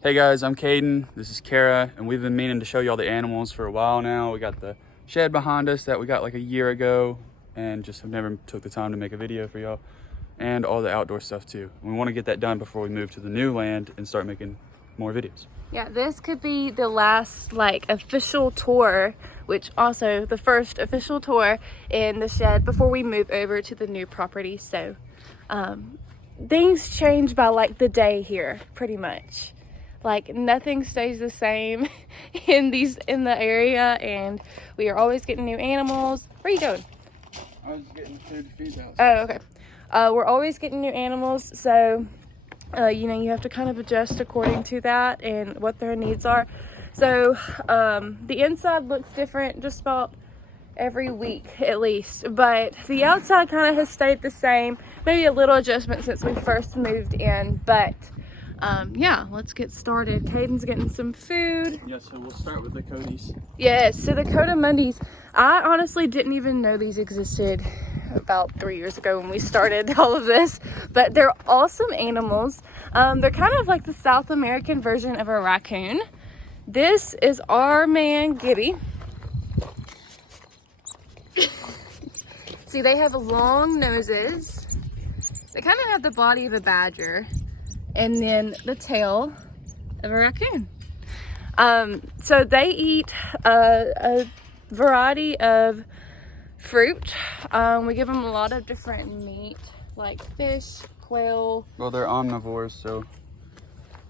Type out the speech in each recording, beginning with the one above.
Hey guys, I'm Caden. This is Kara, and we've been meaning to show y'all the animals for a while now. We got the shed behind us that we got like a year ago, and just have never took the time to make a video for y'all, and all the outdoor stuff too. We want to get that done before we move to the new land and start making more videos. Yeah, this could be the last official tour, which also the first official tour in the shed before we move over to the new property. So things change by the day here, pretty much. Nothing stays the same in the area, and we are always getting new animals. Where are you going? I was getting food to feed out. Oh, okay. We're always getting new animals, so you have to kind of adjust according to that and what their needs are. So the inside looks different just about every week at least, but the outside kind of has stayed the same. Maybe a little adjustment since we first moved in, but yeah, let's get started. Caden's getting some food. Yeah, so we'll start with the Coatis. Yes, so the Coatimundis. I honestly didn't even know these existed about 3 years ago when we started all of this, but they're awesome animals. They're kind of like the South American version of a raccoon. This is our man Gibby. See, they have long noses. They kind of have the body of a badger, and then the tail of a raccoon. So they eat a variety of fruit. We give them a lot of different meat, like fish, quail. Well, they're omnivores, so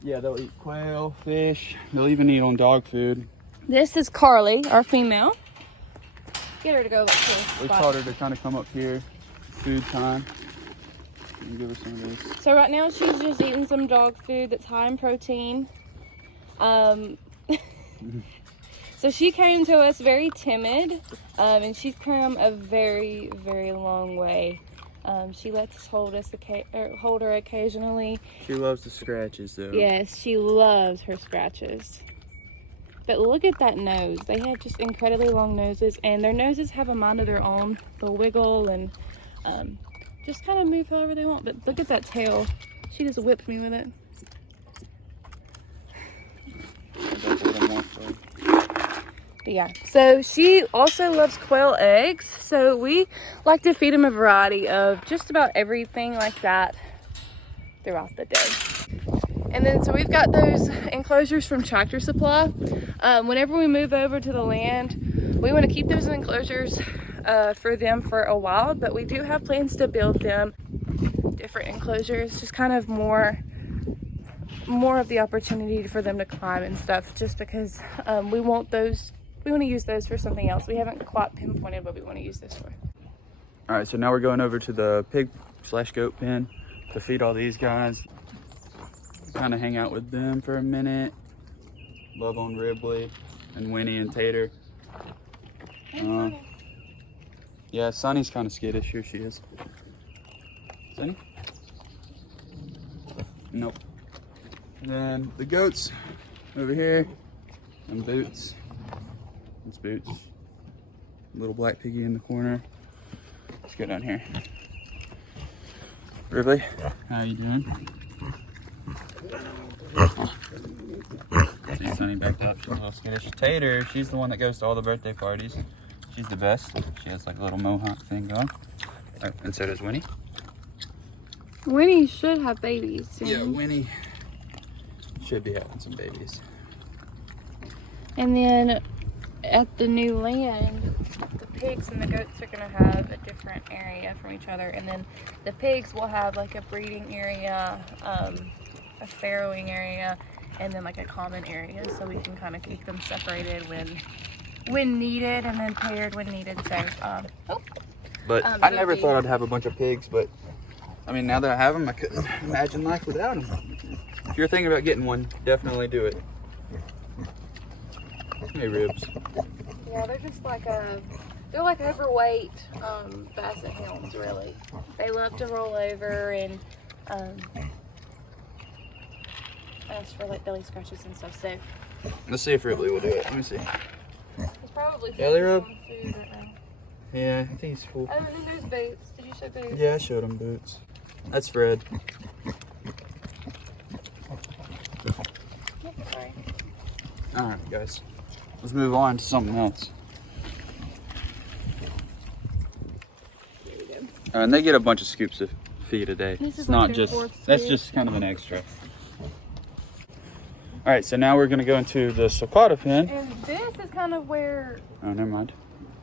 yeah, they'll eat quail, fish. They'll even eat on dog food. This is Carly, our female. Get her to go up to the spot. We taught her to kind of come up here, food time. And give her some of this. So right now she's just eating some dog food that's high in protein. So she came to us very timid, and she's come a very, very long way. She lets us hold her occasionally. She loves the scratches though. Yes, she loves her scratches. But look at that nose. They have just incredibly long noses, and their noses have a mind of their own. They'll wiggle and just kind of move however they want. But look at that tail. She just whipped me with it. Yeah, so she also loves quail eggs. So we like to feed them a variety of just about everything like that throughout the day. And then so we've got those enclosures from Tractor Supply. Whenever we move over to the land, we want to keep those enclosures for them for a while, but we do have plans to build them different enclosures, just kind of more of the opportunity for them to climb and stuff, just because we want to use those for something else. We haven't quite pinpointed what we want to use this for. All right, so now we're going over to the pig/goat pen to feed all these guys. Kind of hang out with them for a minute. Love on Ribley and Winnie and Tater. Yeah, Sunny's kind of skittish. Here she is. Sunny? Nope. And then the goats over here, and Boots. It's Boots. Little black piggy in the corner. Let's go down here. Ribley, how you doing? See Sunny backed up. She's a little skittish. Tater, she's the one that goes to all the birthday parties. She's the best. She has like a little mohawk thing going. Oh, and so does Winnie. Winnie should have babies soon. Yeah, Winnie should be having some babies. And then at the new land, the pigs and the goats are going to have a different area from each other. And then the pigs will have like a breeding area, a farrowing area, and then like a common area, so we can kind of keep them separated when needed, and then paired when needed. So but I never thought I'd have a bunch of pigs, but I mean, now that I have them, I couldn't imagine life without them. If you're thinking about getting one, definitely do it. Hey, Ribs. Yeah, they're just they're like overweight basset hounds, really. They love to roll over and ask for like belly scratches and stuff. So let's see if Ribley will do it. Let me see. He's probably Belly rub? on food right now. Yeah, I think he's full. Oh, and then there's Boots. Did you show Boots? Yeah, I showed him Boots. That's Fred. Sorry. All right, guys, let's move on to something else. There we go. And they get a bunch of scoops of feed a day. This is It's like not their just, fourth that's scoop. just kind of an extra. All right, so now we're gonna go into the sulcata pen. And this is kind of where, Oh, never mind.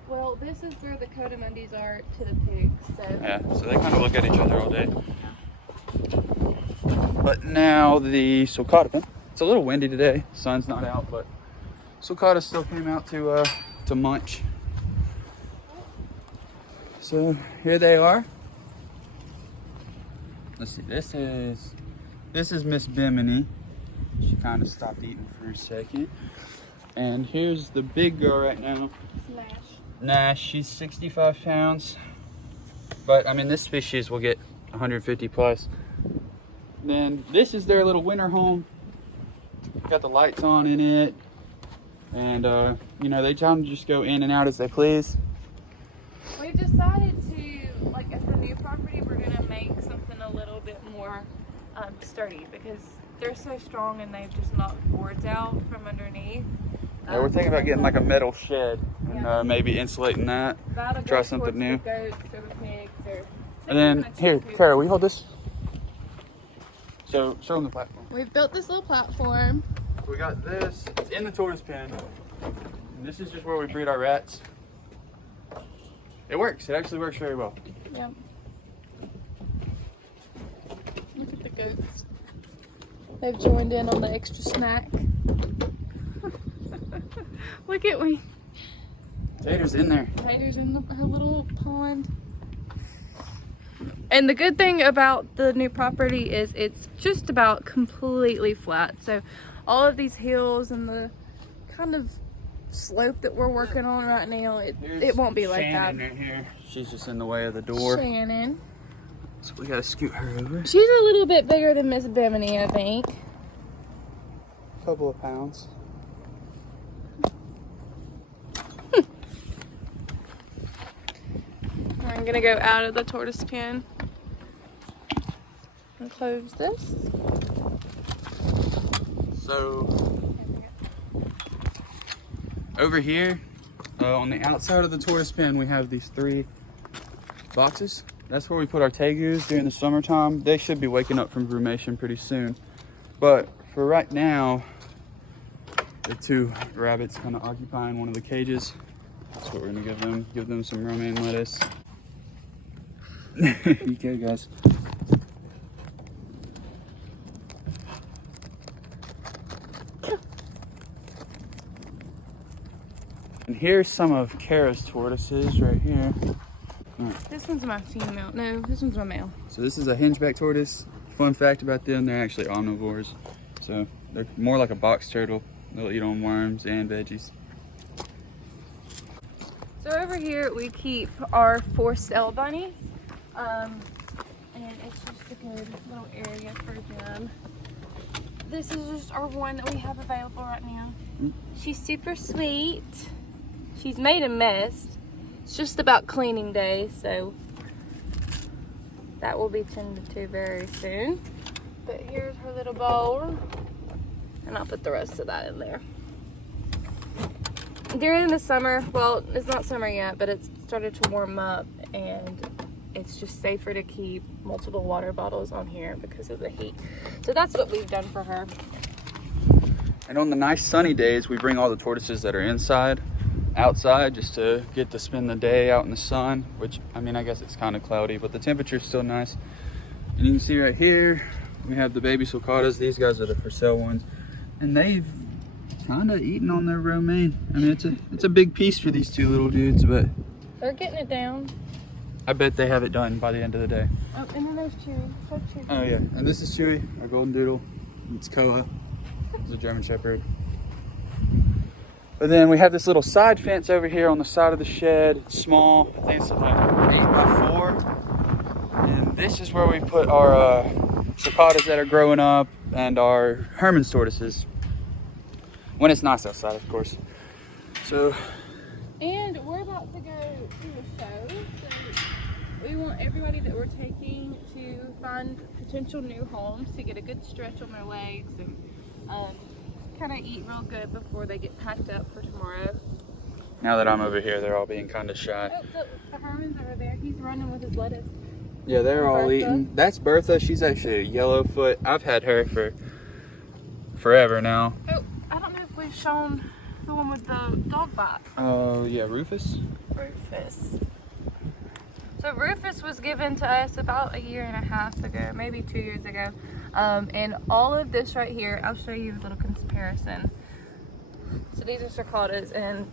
well, this is where the coatimundis are to the pigs. So Yeah, so they kind of look at each other all day. But now the sulcata pen. It's a little windy today. Sun's not out, but sulcata still came out to munch. So here they are. Let's see. This is Miss Bimini. She kind of stopped eating for a second. And here's the big girl right now. Smash. Nash. She's 65 pounds. But I mean, this species will get 150 plus. Then this is their little winter home. Got the lights on in it. And you know, they kind of just go in and out as they please. We've decided to, like, at the new property, we're gonna make something a little bit more sturdy because they're so strong and they've just knocked boards out from underneath. Yeah, we're thinking about getting like a metal shed and Yeah. maybe insulating that. That'll Try go something towards new. The goats or the pigs or And then pretty much here, the food. Kara, will you hold this? So show them the platform. We've built this little platform. We got this. It's in the tortoise pen. And this is just where we breed our rats. It works. It actually works very well. Yep. Look at the goats. They've joined in on the extra snack. Look at me. Tater's in there. Tater's in her little pond. And the good thing about the new property is it's just about completely flat. So all of these hills and the kind of slope that we're working on right now, it won't be like Shannon that. right here. She's just in the way of the door. Shannon. So we gotta scoot her over. She's a little bit bigger than Miss Bimini, I think. A couple of pounds. I'm gonna go out of the tortoise pen and close this. So over here, on the outside of the tortoise pen, we have these 3 boxes. That's where we put our tegus during the summertime. They should be waking up from brumation pretty soon. But for right now, the 2 rabbits kind of occupying one of the cages. That's what we're gonna give them. Give them some romaine lettuce. Okay, guys. And here's some of Kara's tortoises right here. This one's my female. No, this one's my male. So this is a hingeback tortoise. Fun fact about them, they're actually omnivores. So they're more like a box turtle. They'll eat on worms and veggies. So over here we keep our for sale bunnies. And it's just a good little area for them. This is just our one that we have available right now. She's super sweet. She's made a mess. It's just about cleaning day, so that will be tended to very soon. But here's her little bowl, and I'll put the rest of that in there. During the summer, well, it's not summer yet, but it's started to warm up, and it's just safer to keep multiple water bottles on here because of the heat. So that's what we've done for her. And on the nice sunny days, we bring all the tortoises that are outside just to get to spend the day out in the sun, which, I mean, I guess it's kind of cloudy, but the temperature's still nice. And you can see right here, we have the baby sulcatas. These guys are the for sale ones. And they've kind of eaten on their romaine. I mean, it's a big piece for these 2 little dudes, but They're getting it down. I bet they have it done by the end of the day. Oh, and then there's Chewy. Show Chewy. Oh yeah, and this is Chewy, our golden doodle. It's Koa. He's a German Shepherd. But then we have this little side fence over here on the side of the shed. It's small. I think it's like 8x4. And this is where we put our sulcatas that are growing up and our Herman's tortoises. When it's nice outside, of course. So. And we're about to go to a show. So we want everybody that we're taking to find potential new homes to get a good stretch on their legs and kind of eat real good before they get packed up for tomorrow. Now that I'm over here, they're all being kind of shy. Oh, look, the Herman's over there. He's running with his lettuce. Yeah, they're all Bertha. eating. That's Bertha. She's actually a yellowfoot. I've had her for forever now. Oh, I don't know if we've shown the one with the dog bite. Oh, yeah, Rufus. Rufus. So Rufus was given to us about 1.5 years ago, maybe 2 years ago. And all of this right here, I'll show you a little comparison. So these are stricatas, and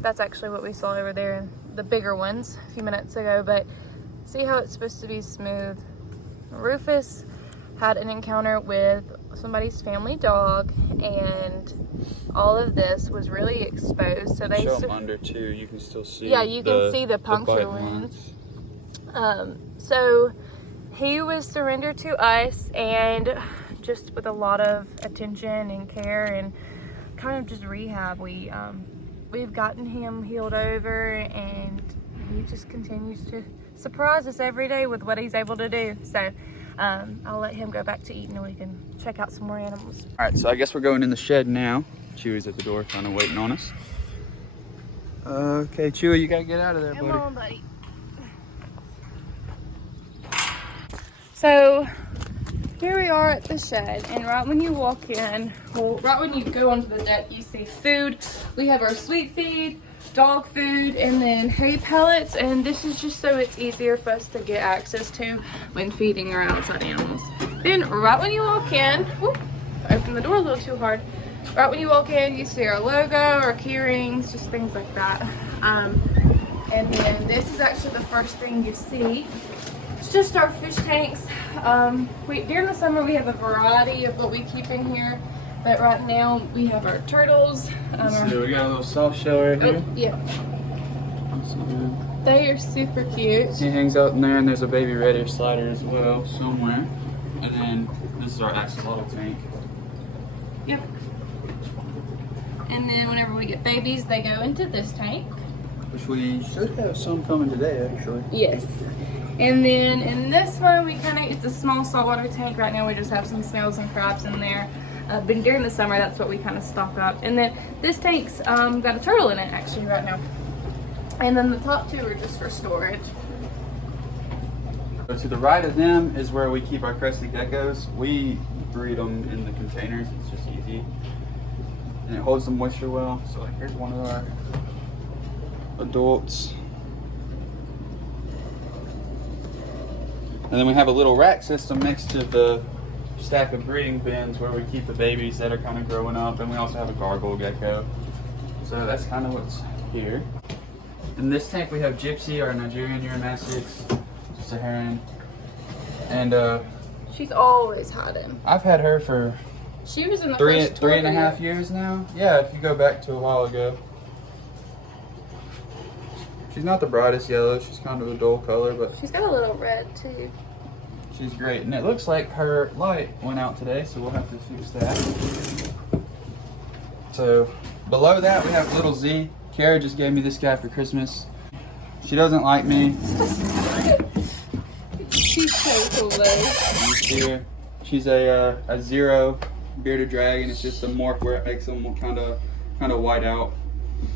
that's actually what we saw over there, the bigger ones a few minutes ago. But see how it's supposed to be smooth? Rufus had an encounter with somebody's family dog, and all of this was really exposed. So they show them under too. You can still see. Yeah, you can see the puncture bite wounds. So he was surrendered to us, and just with a lot of attention and care and kind of just rehab, we've gotten him healed over, and he just continues to surprise us every day with what he's able to do. So I'll let him go back to eating, and we can check out some more animals. All right, so I guess we're going in the shed now. Chewy's at the door, kind of waiting on us. Okay, Chewy, you gotta get out of there, buddy. Come on, buddy. So here we are at the shed, and right when you walk in, well, right when you go onto the deck, you see food. We have our sweet feed, dog food, and then hay pellets, and this is just so it's easier for us to get access to when feeding our outside animals. Then right when you walk in, whoop, open the door a little too hard. Right when you walk in, you see our logo, our key rings, just things like that. And then this is actually the first thing you see. It's just our fish tanks. During the summer we have a variety of what we keep in here, but right now we have our turtles. So we got a little soft shell right here. Yeah. They are super cute. He hangs out in there, and there's a baby red ear slider as well somewhere. And then this is our axolotl tank. Yep. And then whenever we get babies, they go into this tank. Which we should have some coming today, actually. Yes. And then in this one, it's a small saltwater tank. Right now we just have some snails and crabs in there. But during the summer, that's what we kind of stock up. And then this tank's got a turtle in it actually right now. And then the top two are just for storage. So to the right of them is where we keep our crested geckos. We breed them in the containers. It's just easy. And it holds the moisture well. So like here's one of our adults. And then we have a little rack system next to the stack of breeding bins where we keep the babies that are kind of growing up, and we also have a gargoyle gecko. So that's kind of what's here. In this tank we have Gypsy, our Nigerian Uromastyx, Saharan, and she's always hiding. I've had her for she was in the three first and a half years now. Yeah, if you go back to a while ago. She's not the brightest yellow, she's kind of a dull color, but she's got a little red too. She's great. And it looks like her light went out today, so we'll have to fix that. So below that we have little Z. Kara just gave me this guy for Christmas. She doesn't like me. She's so cool though. You see her? She's a zero bearded dragon. It's just a morph where it makes them kind of white out.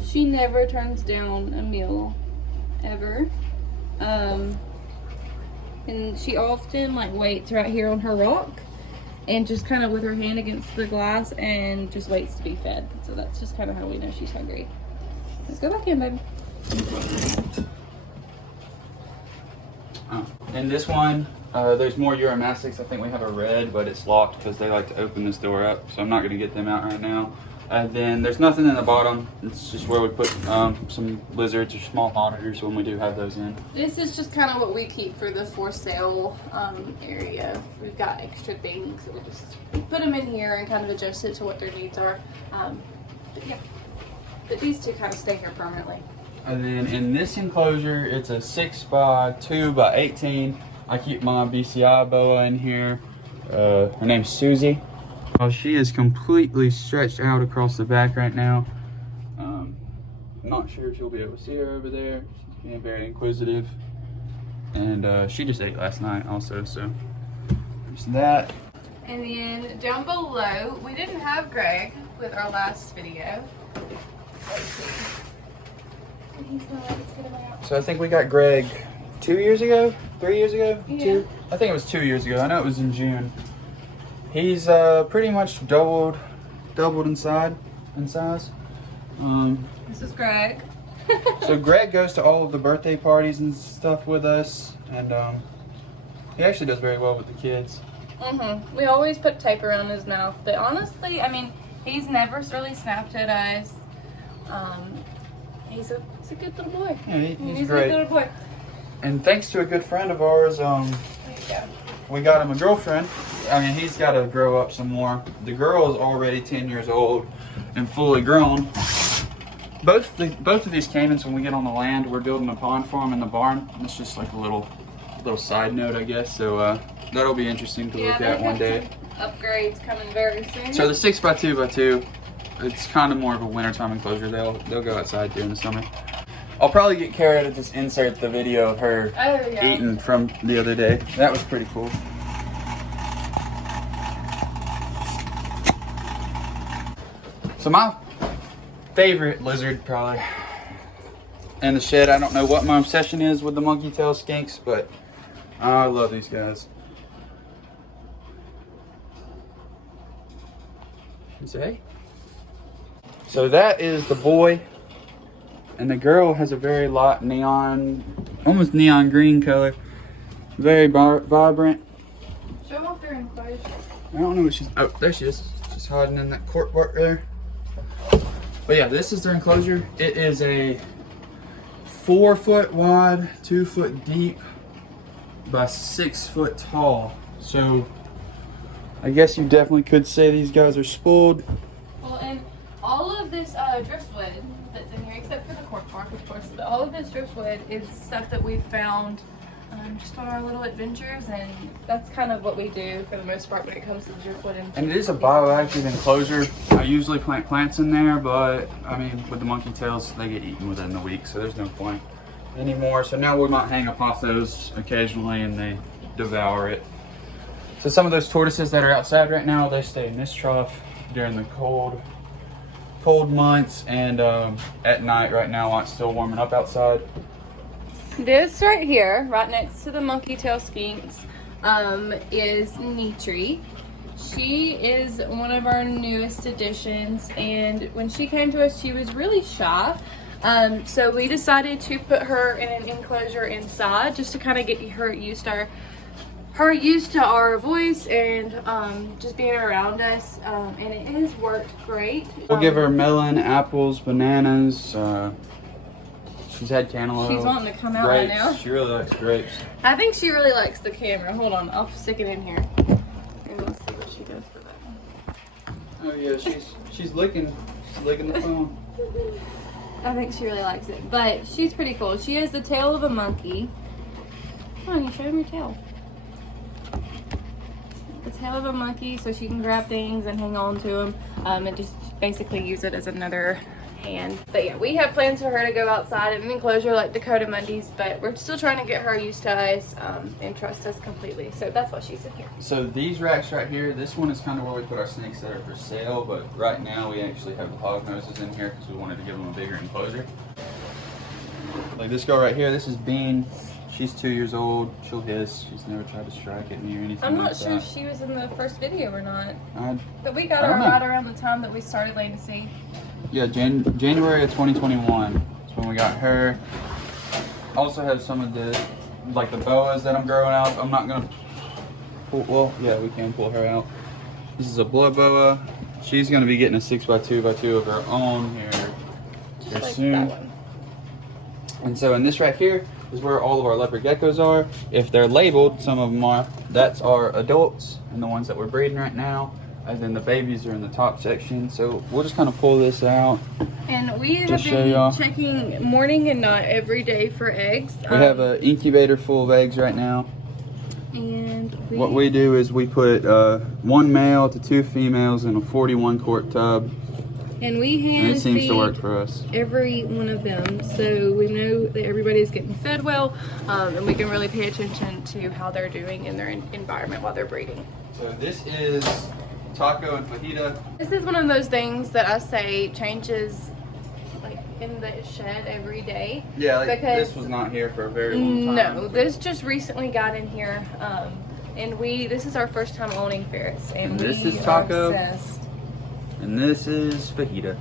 She never turns down a meal, ever. And she often waits right here on her rock and just kind of with her hand against the glass and just waits to be fed. So that's just kind of how we know she's hungry. Let's go back in, baby. In this one, there's more Uromastyx. I think we have a red, but it's locked because they like to open this door up. So I'm not going to get them out right now. And then there's nothing in the bottom. It's just where we put some lizards or small monitors when we do have those in. This is just kind of what we keep for the for sale area. We've got extra things, so we put them in here and kind of adjust it to what their needs are. But yeah, but these two kind of stay here permanently. And then in this enclosure, it's a 6x2x18. I keep my BCI boa in here. Her name's Susie. She is completely stretched out across the back right now. I'm not sure if you'll be able to see her over there. She's being very inquisitive. And she just ate last night also, so there's that. And then down below, we didn't have Greg, with our last video. Let's see. He's gonna let us get him out. So I think we got Greg 2 years ago, 3 years ago, Yeah. 2. I think it was 2 years ago. I know it was in June. He's pretty much doubled in size. This is Greg. So Greg goes to all of the birthday parties and stuff with us, and he actually does very well with the kids. We always put tape around his mouth, but honestly, I mean, he's never really snapped at us. He's a good little boy. Yeah, he's a great. good little boy. And thanks to a good friend of ours, There you go. we got him a girlfriend. I mean, he's got to grow up some more. The girl is already 10 years old and fully grown. Both of these Caymans, when we get on the land, we're building a pond for them in the barn. It's just like a little side note, I guess. So that'll be interesting to look at one day. Upgrades coming very soon. So the 6x2x2, it's kind of more of a wintertime enclosure. They'll go outside during the summer. I'll probably get Kara to just insert the video of her eating from the other day. That was pretty cool. So my favorite lizard probably in the shed, I don't know what my obsession is with the monkey tail skinks, but I love these guys. You say? So that is the boy, and the girl has a very light neon, almost neon green color. Very vibrant. Show them off their enclosure. I don't know what she's, oh, there she is. She's hiding in that court part there. But yeah, this is their enclosure. It is a 4 foot wide, 2 foot deep by 6 foot tall. So I guess you definitely could say these guys are spoiled. Well, and all of this driftwood that's in here, except for the cork bark, of course, but all of this driftwood is stuff that we've found just on our little adventures, and that's kind of what we do for the most part when it comes to the driftwood. And it is a bioactive enclosure. I usually plant plants in there, but I mean, with the monkey tails, they get eaten within the week, so there's no point anymore. So now we might hang up off those occasionally, and they devour it. So some of those tortoises that are outside right now, they stay in this trough during the cold months, and at night right now while it's still warming up outside. This right here, right next to the monkey tail skinks, is Nitri. She is one of our newest additions, and when she came to us, she was really shy. So we decided to put her in an enclosure inside just to kind of get her used to our voice and just being around us, and it has worked great. We'll give her melon, apples, bananas. She's had cantaloupe. She's wanting to come out grapes. right now. She really likes grapes. I think she really likes the camera. Hold on, I'll stick it in here. And let's see what she does for that. Oh yeah, she's licking the phone. I think she really likes it, but she's pretty cool. She has the tail of a monkey. Come on, you show him your tail. The tail of a monkey, so she can grab things and hang on to them, and just basically use it as another hand. But yeah, we have plans for her to go outside in an enclosure like Dakota Mundy's, but we're still trying to get her used to us and trust us completely. So that's why she's in here. So these racks right here, this one is kind of where we put our snakes that are for sale, but right now we actually have the hog noses in here because we wanted to give them a bigger enclosure. Like this girl right here, this is Bean. She's 2 years old. She'll hiss. She's never tried to strike at me or anything. I'm not like sure that. if she was in the first video or not. But we I got don't her know. right around the time that we started laying to sea. Yeah, January of 2021 is when we got her. I also have some of the, like the boas that I'm growing out. I'm not gonna pull, well, yeah, we can pull her out. This is a blood boa. She's gonna be getting a 6x2x2 of her own here Just like soon. that one. And so in this right here is where all of our leopard geckos are. If they're labeled, some of them are, that's our adults and the ones that we're breeding right now. And then the babies are in the top section. So we'll just kind of pull this out. And we have Just show y'all. been checking morning and night every day for eggs. We have an incubator full of eggs right now. And What we do is we put 1 male to 2 females in a 41 quart tub. And we And hand it seems feed to work for us. every one of them, so we know that everybody's getting fed well, and we can really pay attention to how they're doing in their environment while they're breeding. So this is Taco and fajita. This is one of those things that I say changes like in the shed every day. Yeah, like because this was not here for a very long time. No, this just recently got in here. And this is our first time owning ferrets. And this we is Taco. are obsessed. And this is fajita.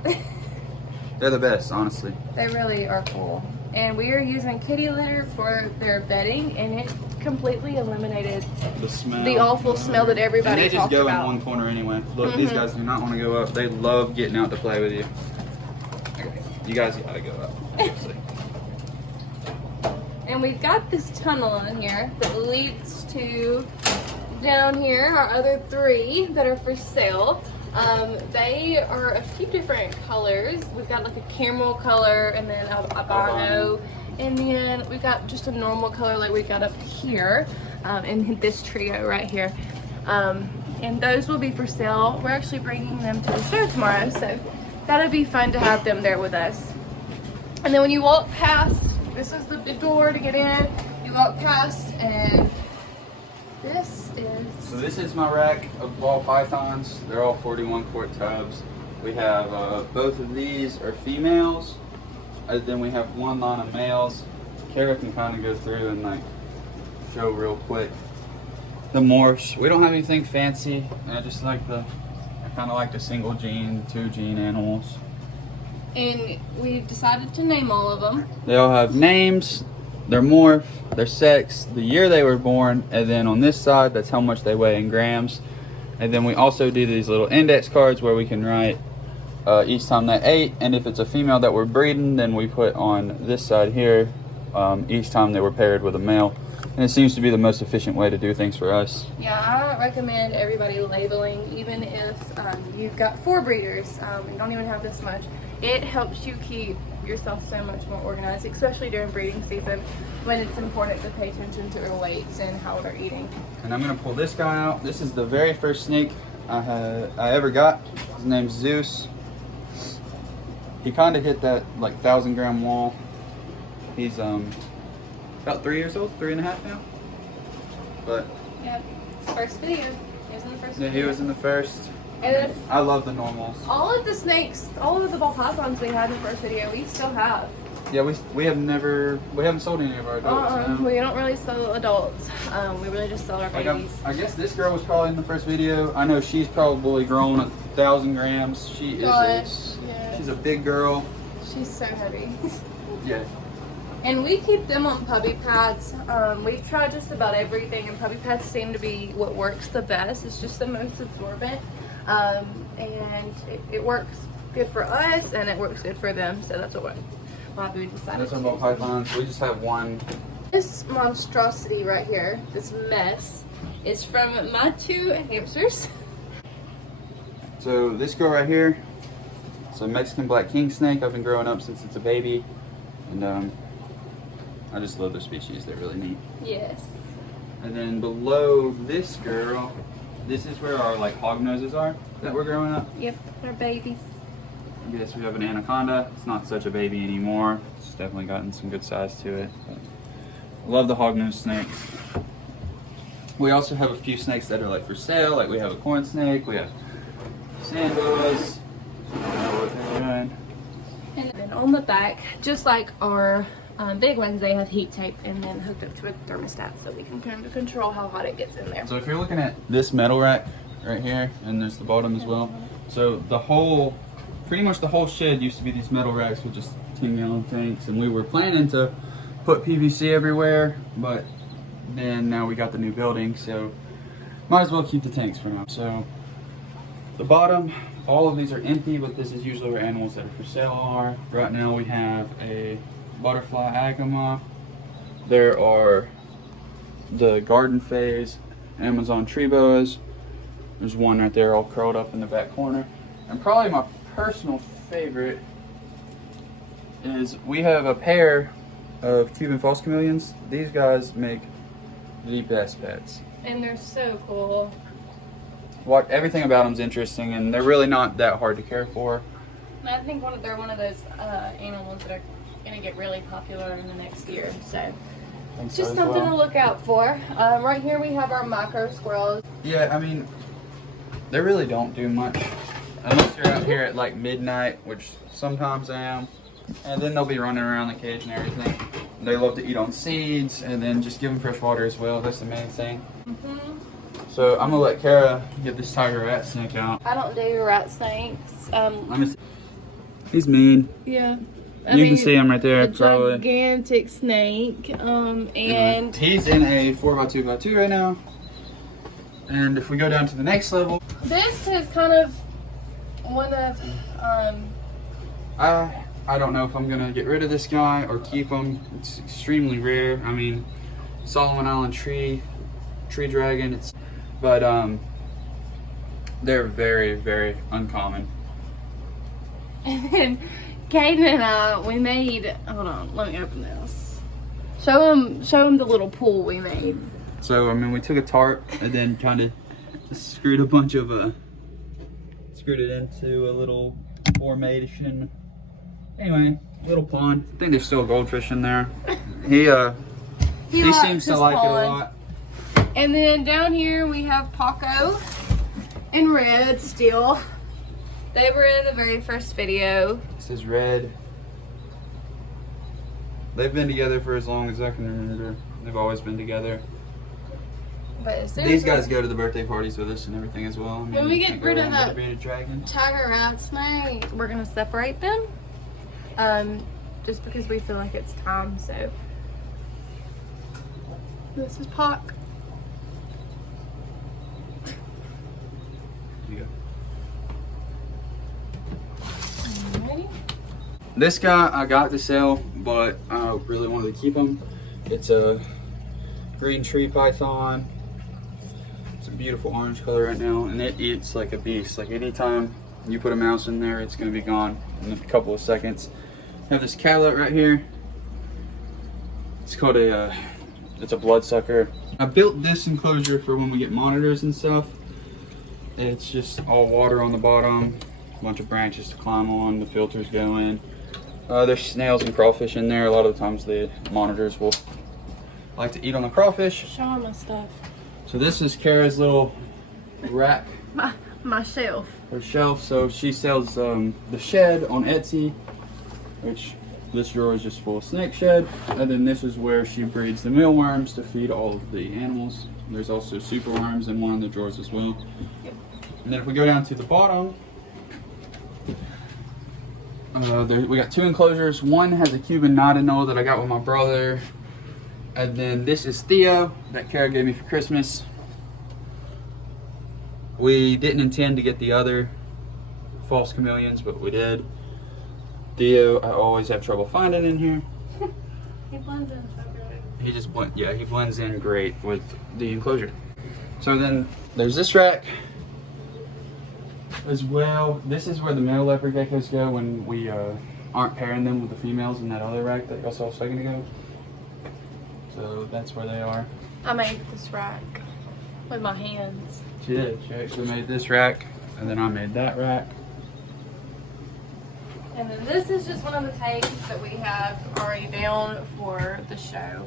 They're the best, honestly. They really are cool. And we are using kitty litter for their bedding, and it completely eliminated The smell. the awful smell that everybody and they just talked go about. in one corner anyway. Look, these guys do not want to go up. They love getting out to play with you. You guys gotta go up, obviously. And we've got this tunnel in here that leads to down here, our other 3 that are for sale. They are a few different colors. We've got like a caramel color and then albino. And then we've got just a normal color like we got up here in this trio right here. And those will be for sale. We're actually bringing them to the show tomorrow, so that'll be fun to have them there with us. And then when you walk past, this is the big door to get in. You walk past and this is... So this is my rack of ball pythons. They're all 41 quart tubs. We have both of these are females. And then we have one line of males. Kara can kind of go through and like show real quick the morphs. We don't have anything fancy. I just like I kind of like the single gene, 2 gene animals. And we decided to name all of them. They all have names, their morph, their sex, the year they were born, and then on this side, that's how much they weigh in grams. And then we also do these little index cards where we can write each time they ate, and if it's a female that we're breeding, then we put on this side here each time they were paired with a male. And it seems to be the most efficient way to do things for us. Yeah, I recommend everybody labeling, even if you've got 4 breeders and don't even have this much. It helps you keep yourself so much more organized, especially during breeding season when it's important to pay attention to their weights and how they're eating. And I'm gonna pull this guy out. This is the very first snake I ever got. His name's Zeus. He kind of hit that like 1,000-gram wall. He's about 3 years old, 3.5 now. But yeah, first video. He was in the first video. he was in the first. And then I love the normals. all of the snakes, all of the ball pythons we had in the first video, we still have. Yeah, we haven't sold any of our adults. No. We don't really sell adults. We really just sell our Like babies. I guess this girl was probably in the first video. I know she's probably grown 1,000 grams. She is Yeah. she's a big girl. She's so heavy. Yeah. And we keep them on puppy pads. We've tried just about everything, and puppy pads seem to be what works the best. It's just the most absorbent. And it works good for us, and it works good for them. So that's what we decided. That's our ball pythons. We just have one. This monstrosity right here, this mess, is from my 2 hamsters. So this girl right here, it's a Mexican black king snake. I've been growing up since it's a baby, and I just love their species. They're really neat. Yes. And then below this girl, this is where our like hog noses are that we're growing up. Yep, they're babies. I guess we have an anaconda. It's not such a baby anymore. It's definitely gotten some good size to it. But love the hognose snakes. We also have a few snakes that are like for sale. Like we have a corn snake. We have sand boas. I don't know what they're doing. And then on the back, just like our big ones, they have heat tape and then hooked up to a thermostat so we can kind of control how hot it gets in there. So if you're looking at this metal rack right here, and there's the bottom as well. So pretty much the whole shed used to be these metal racks with just 10-gallon tanks, and we were planning to put PVC everywhere, but then now we got the new building, so might as well keep the tanks for now. So the bottom, all of these are empty, but this is usually where animals that are for sale are. Right now we have a butterfly agama. There are the garden phase Amazon tree boas. There's one right there all curled up in the back corner. And probably my personal favorite is we have a pair of Cuban false chameleons. These guys make the best pets. And they're so cool. Everything about them's interesting, and they're really not that hard to care for. I think they're one of those animals that are going to get really popular in the next year. So it's just something to look out for. Right here we have our micro squirrels. Yeah, I mean, they really don't do much unless you're out here at like midnight, which sometimes I am. And then they'll be running around the cage and everything. They love to eat on seeds, and then just give them fresh water as well. That's the main thing. So I'm gonna let Kara get this tiger rat snake out. I don't do rat snakes. He's mean. Yeah. You can see him right there. A gigantic snake. And he's in a 4x2x2 right now. And if we go down to the next level, this is kind of one of I don't know if I'm gonna get rid of this guy or keep him. It's extremely rare. I mean, Solomon Island tree dragon. But they're very, very uncommon. And then Caden and I, we made. Hold on, let me open this. Show him the little pool we made. So I mean, we took a tarp and then kind of screwed a bunch of screwed it into a little formation. Anyway, little pond. I think there's still goldfish in there. He seems to like it a lot. And then down here we have Paco and Red still. They were in the very first video. This is Red. They've been together for as long as I can remember. They've always been together. But these guys go to the birthday parties with us and everything as well. I mean, when we get rid of that dragon, tiger rat snake, we're gonna separate them. Just because we feel like it's time. So this is Pac. This guy I got to sell, but I really wanted to keep him. It's a green tree python. It's a beautiful orange color right now, and it eats like a beast. Like anytime you put a mouse in there, it's gonna be gone in a couple of seconds. I have this catlet right here. It's called it's a bloodsucker. I built this enclosure for when we get monitors and stuff. It's just all water on the bottom, a bunch of branches to climb on, the filters go in. There's snails and crawfish in there. A lot of the times the monitors will like to eat on the crawfish. Show them my stuff. So this is Kara's little rack. My shelf. Her shelf. So she sells the shed on Etsy, which this drawer is just full of snake shed. And then this is where she breeds the mealworms to feed all of the animals. There's also superworms in one of the drawers as well. Yep. And then if we go down to the bottom, we got two enclosures. One has a Cuban knot-and-knoll that I got with my brother. And then this is Theo that Kara gave me for Christmas. We didn't intend to get the other false chameleons, but we did. Theo, I always have trouble finding in here. He blends in so good. He blends in great with the enclosure. So then there's this rack as well. This is where the male leopard geckos go when we aren't pairing them with the females in that other rack that y'all saw a second ago. So that's where they are. I made this rack with my hands. She did. She actually made this rack, and then I made that rack. And then this is just one of the tapes that we have already down for the show.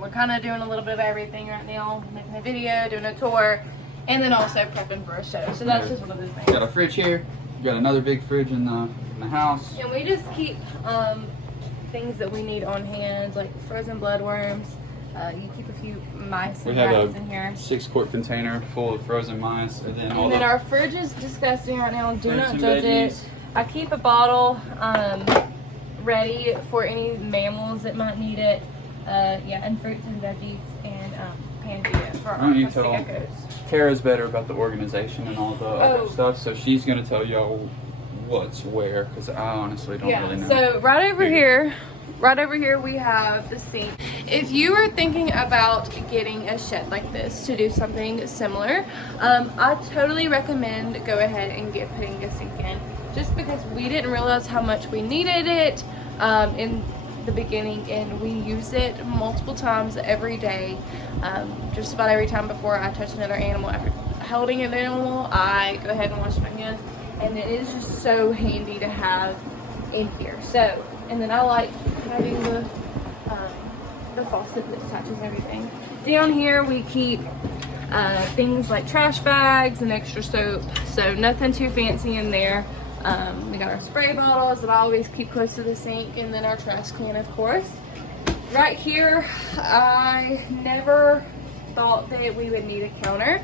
We're kind of doing a little bit of everything right now, making a video, doing a tour, and then also prepping for a show. So that's just one of those things. Got a fridge here. Got another big fridge in the house. And we just keep things that we need on hand, like frozen bloodworms. You keep a few mice and rats in here. 6-quart container full of frozen mice, and then our fridge is disgusting right now. Do not judge it. I keep a bottle ready for any mammals that might need it. And fruits and veggies and Pangea for our geckos. Kara's better about the organization and all the other stuff, so she's gonna tell y'all what's where, because I honestly don't really know. So right over here we have the sink. If you are thinking about getting a shed like this to do something similar, I totally recommend go ahead and putting a sink in, just because we didn't realize how much we needed it in the beginning, and we use it multiple times every day. Just about every time before I touch another animal, after holding an animal, I go ahead and wash my hands, and it is just so handy to have in here. So, and then I like having the faucet that attaches everything. Down here we keep things like trash bags and extra soap. So nothing too fancy in there. We got our spray bottles that I always keep close to the sink, and then our trash can, of course. Right here, I never thought that we would need a counter.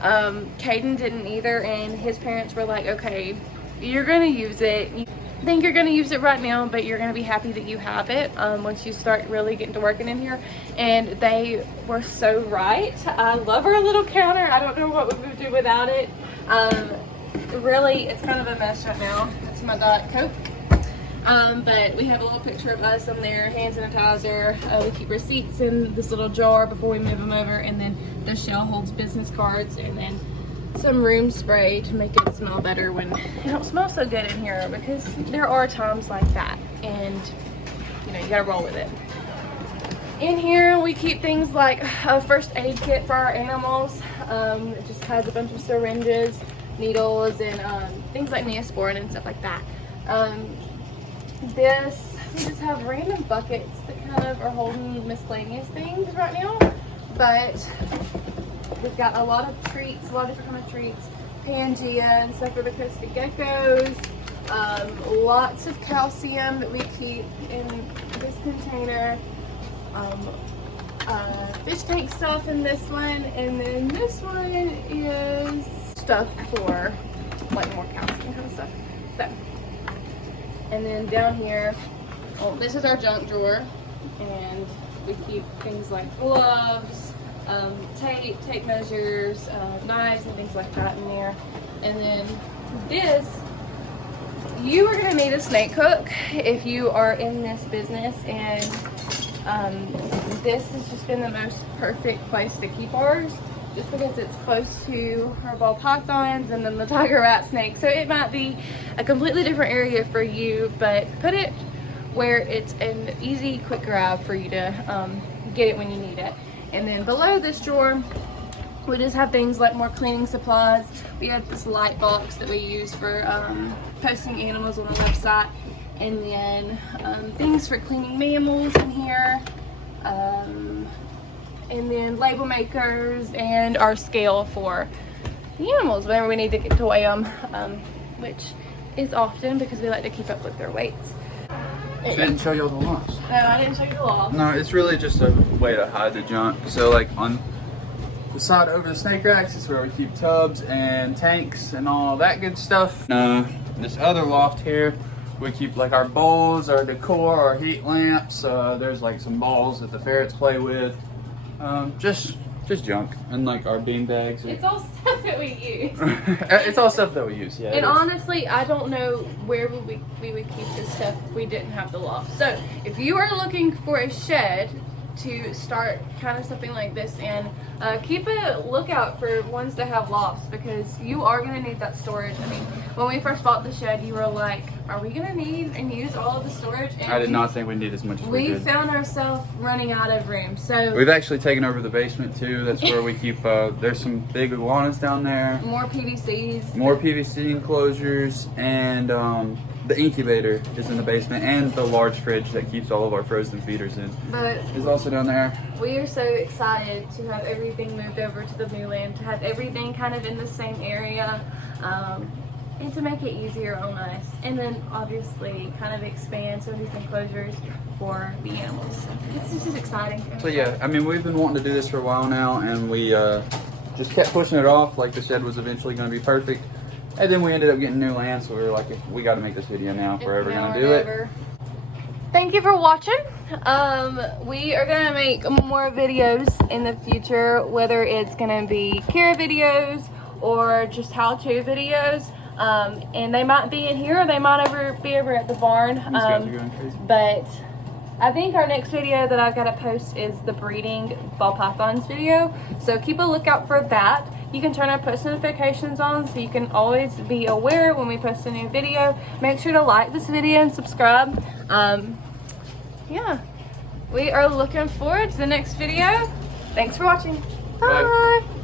Caden didn't either, and his parents were like, okay, you're gonna use it. You think you're gonna use it right now, but you're gonna be happy that you have it once you start really getting to working in here. And they were so right. I love our little counter. I don't know what we would do without it. Really, it's kind of a mess right now. That's my Diet Coke. But we have a little picture of us on there, hand sanitizer. We keep receipts in this little jar before we move them over, and then the shell holds business cards, and then some room spray to make it smell better when it don't smell so good in here, because there are times like that, and you know, you gotta roll with it. In here we keep things like a first aid kit for our animals. It just has a bunch of syringes, needles, and things like Neosporin and stuff like that. We just have random buckets that kind of are holding miscellaneous things right now, but we've got a lot of treats, a lot of different kind of treats, Pangea and stuff for the coastal geckos, lots of calcium that we keep in this container, fish tank stuff in this one, and then this one is stuff for like more calcium kind of stuff. So, and then down here, well, this is our junk drawer, and we keep things like gloves, tape measures, knives and things like that in there. And then this, you are gonna need a snake hook if you are in this business, and this has just been the most perfect place to keep ours, just because it's close to our ball pythons and then the tiger rat snake. So it might be a completely different area for you, but put it where it's an easy, quick grab for you to get it when you need it. And then below this drawer, we just have things like more cleaning supplies. We have this light box that we use for posting animals on the website, and then things for cleaning mammals in here, and then label makers and our scale for the animals whenever we need to get to weigh them, which is often because we like to keep up with their weights. I didn't show you all the lofts. No, I didn't show you the loft. No, it's really just a way to hide the junk. So like on the side over the snake racks is where we keep tubs and tanks and all that good stuff. This other loft here, we keep like our bowls, our decor, our heat lamps. There's like some balls that the ferrets play with. Just junk, and like our bean bags. It's all stuff that we use. It's all stuff that we use, yeah. And honestly, I don't know where we would keep this stuff if we didn't have the loft. So if you are looking for a shed to start kind of something like this in, keep a lookout for ones that have lofts, because you are going to need that storage. I mean, when we first bought the shed, you were like, are we going to need and use all of the storage? And I did not think we'd need as much as we did. We found ourselves running out of room. So we've actually taken over the basement too. That's where we keep, there's some big iguanas down there. More PVCs. More PVC enclosures, and the incubator is in the basement, and the large fridge that keeps all of our frozen feeders in is also down there. We are so excited to have everything moved over to the new land, to have everything kind of in the same area, and to make it easier on us. And then obviously kind of expand some of these enclosures for the animals. It's just exciting. So yeah, I mean, we've been wanting to do this for a while now, and we just kept pushing it off. Like the shed was eventually going to be perfect. And then we ended up getting new land, so we were like, we got to make this video now if we're ever going to do it. Thank you for watching. We are going to make more videos in the future, whether it's going to be Kara videos or just how-to videos. And they might be in here, or they might be over at the barn. These guys are going crazy. But I think our next video that I've got to post is the breeding ball pythons video. So keep a lookout for that. You can turn our post notifications on so you can always be aware when we post a new video. Make sure to like this video and subscribe. Yeah, we are looking forward to the next video. Thanks for watching. Bye.